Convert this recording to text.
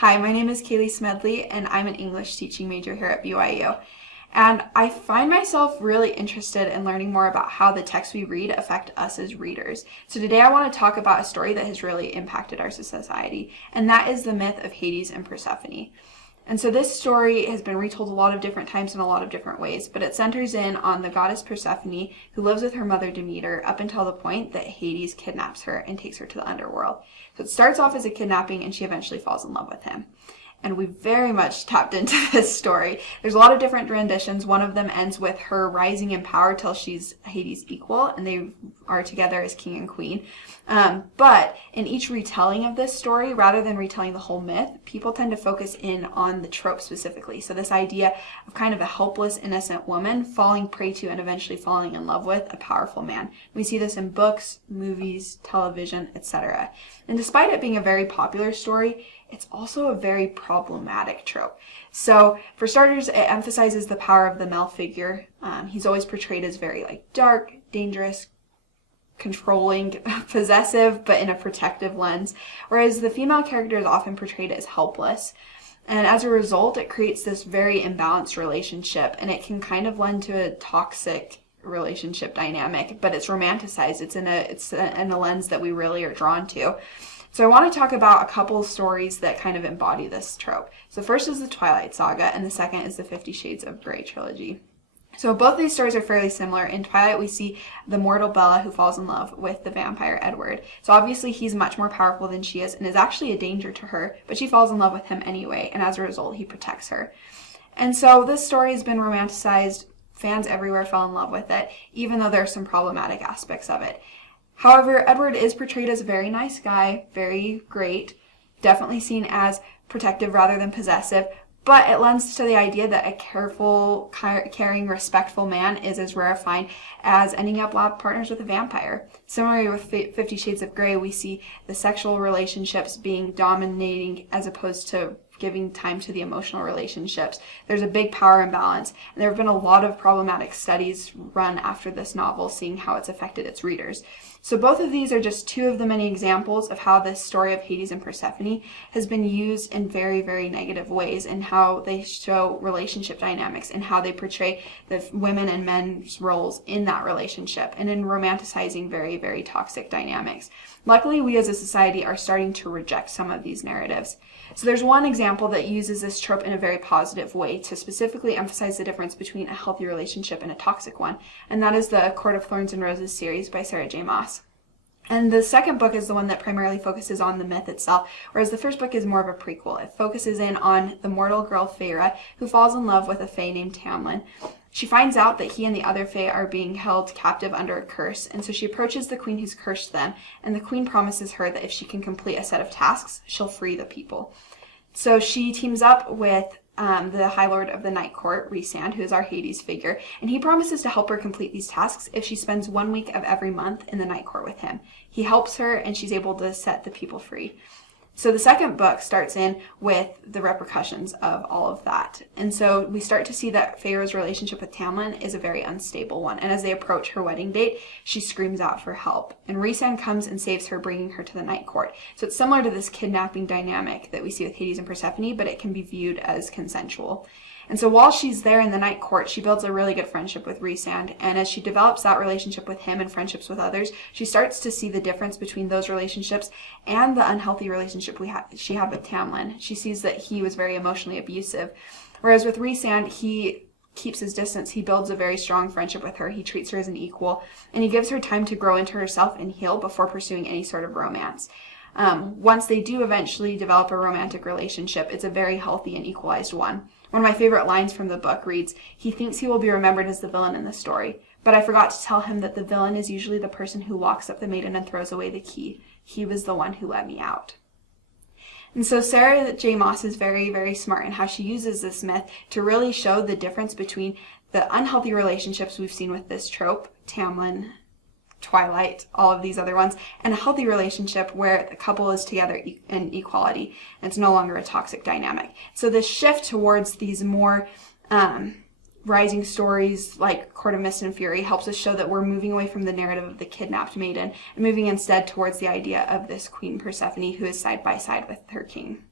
Hi, my name is Kaylee Smedley, and I'm an English teaching major here at BYU. And I find myself really interested in learning more about how the texts we read affect us as readers. So today I want to talk about a story that has really impacted our society, and that is the myth of Hades and Persephone. And so this story has been retold a lot of different times in a lot of different ways, but it centers in on the goddess Persephone, who lives with her mother Demeter up until the point that Hades kidnaps her and takes her to the underworld. So it starts off as a kidnapping, and she eventually falls in love with him. And we very much tapped into this story. There's a lot of different renditions. One of them ends with her rising in power till she's Hades' equal, and they are together as king and queen. But in each retelling of this story, rather than retelling the whole myth, people tend to focus in on the trope specifically. So this idea of kind of a helpless, innocent woman falling prey to and eventually falling in love with a powerful man. We see this in books, movies, television, etc. And despite it being a very popular story, it's also a very problematic trope. So for starters, it emphasizes the power of the male figure. He's always portrayed as very dark, dangerous, controlling, possessive, but in a protective lens, whereas the female character is often portrayed as helpless. And as a result, it creates this very imbalanced relationship, and it can kind of lend to a toxic relationship dynamic, but it's romanticized. It's in a lens that we really are drawn to. So I want to talk about a couple of stories that kind of embody this trope. So first is the Twilight Saga, and the second is the 50 Shades of Grey trilogy. So both these stories are fairly similar. In Twilight, we see the mortal Bella who falls in love with the vampire Edward. So obviously he's much more powerful than she is and is actually a danger to her, but she falls in love with him anyway, and as a result, he protects her. And so this story has been romanticized. Fans everywhere fell in love with it, even though there are some problematic aspects of it. However, Edward is portrayed as a very nice guy, very great, definitely seen as protective rather than possessive, but it lends to the idea that a careful, caring, respectful man is as rarefied as ending up lab partners with a vampire. Similarly with 50 Shades of Grey, we see the sexual relationships being dominating as opposed to giving time to the emotional relationships. There's a big power imbalance, and there have been a lot of problematic studies run after this novel, seeing how it's affected its readers. So both of these are just two of the many examples of how this story of Hades and Persephone has been used in very, very negative ways, and how they show relationship dynamics and how they portray the women and men's roles in that relationship, and in romanticizing very, very toxic dynamics. Luckily, we as a society are starting to reject some of these narratives. So there's one example that uses this trope in a very positive way to specifically emphasize the difference between a healthy relationship and a toxic one, and that is the Court of Thorns and Roses series by Sarah J. Maas. And the second book is the one that primarily focuses on the myth itself, whereas the first book is more of a prequel. It focuses in on the mortal girl Feyre, who falls in love with a fae named Tamlin. She finds out that he and the other fae are being held captive under a curse, and so she approaches the queen who's cursed them, and the queen promises her that if she can complete a set of tasks, she'll free the people. So she teams up with the High Lord of the Night Court, Rhysand, who is our Hades figure, and he promises to help her complete these tasks if she spends 1 week of every month in the Night Court with him. He helps her, and she's able to set the people free. So the second book starts in with the repercussions of all of that. And so we start to see that Feyre's relationship with Tamlin is a very unstable one. And as they approach her wedding date, she screams out for help. And Rhysand comes and saves her, bringing her to the Night Court. So it's similar to this kidnapping dynamic that we see with Hades and Persephone, but it can be viewed as consensual. And so while she's there in the Night Court, she builds a really good friendship with Rhysand, and as she develops that relationship with him and friendships with others, she starts to see the difference between those relationships and the unhealthy relationship she had with Tamlin. She sees that he was very emotionally abusive, whereas with Rhysand, he keeps his distance. He builds a very strong friendship with her. He treats her as an equal, and he gives her time to grow into herself and heal before pursuing any sort of romance. Once they do eventually develop a romantic relationship, it's a very healthy and equalized one. One of my favorite lines from the book reads, "He thinks he will be remembered as the villain in the story, but I forgot to tell him that the villain is usually the person who locks up the maiden and throws away the key. He was the one who let me out." And so Sarah J. Maas is very, very smart in how she uses this myth to really show the difference between the unhealthy relationships we've seen with this trope, Tamlin, Twilight, all of these other ones, and a healthy relationship where the couple is together in equality, and it's no longer a toxic dynamic. So this shift towards these more rising stories like Court of Mist and Fury helps us show that we're moving away from the narrative of the kidnapped maiden and moving instead towards the idea of this Queen Persephone who is side by side with her king.